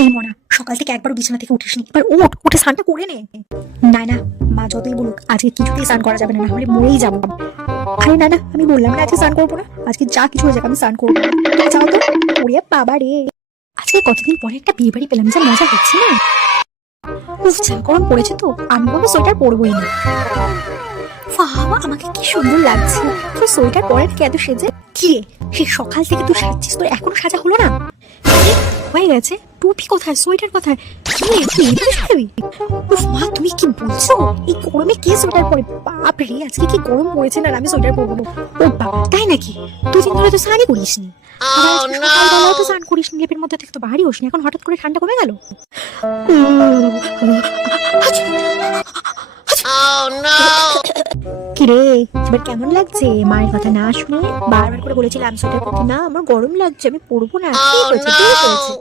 এই মনা, সকাল থেকে একবারও বিছানা থেকে উঠিসনি, এবার ওঠ, উঠে স্নানটা করে নে। না না, মা যতই বলুক আজকে কিছুতেই স্নান করা যাবে না, না হলে মরেই যাবো। আরে না না, আমি বললাম না আজকে স্নান করবো না, আজকে যা কিছু হয়ে যাবে আমি স্নান করবো না। তুমি যাও তো। ওরে বাবা রে, আজকে কতদিন পরে একটা বিয়ে বাড়ি পেলাম, যা মজা হচ্ছে না। উফ, যা গরম পড়েছে তো, আমি বলবো সোয়েটার পরবোই না। বাবা, আমাকে কি সুন্দর লাগছে। তুই সোয়েটার পরে নাকি এত সেজে? কি রে, সেই সকাল থেকে তুই সাজছিস, তোর এখনো সাজা হলো না? হয়ে গেছে। টুপি কোথায়, সোয়েটার কোথায়? কি রে, তুই এইভাবে সাজাবি? উফ মা, তুমি কি বলছো? এই গরমে কে সোয়েটার পরে? বাপ রে, আজকে কি গরম পড়েছে না, আমি সোয়েটার পরবো? ও বাবা, তাই নাকি? দুদিন ধরে তো স্নানই করিসনি। আবার আজকে সকালবেলাও তো স্নান করিসনি, লেপের মধ্যে থেকে তো বাহারই হোসনি, এখন হঠাৎ করে ঠান্ডা কমে গেল। কিরে, এবার কেমন লাগছে? মায়ের কথা না শুনে বারবার করে বলেছিলাম সোয়েটার পরতে, না আমার গরম লাগছে, আমি পরবো না। ঠিক হয়েছে, ঠিক হয়েছে।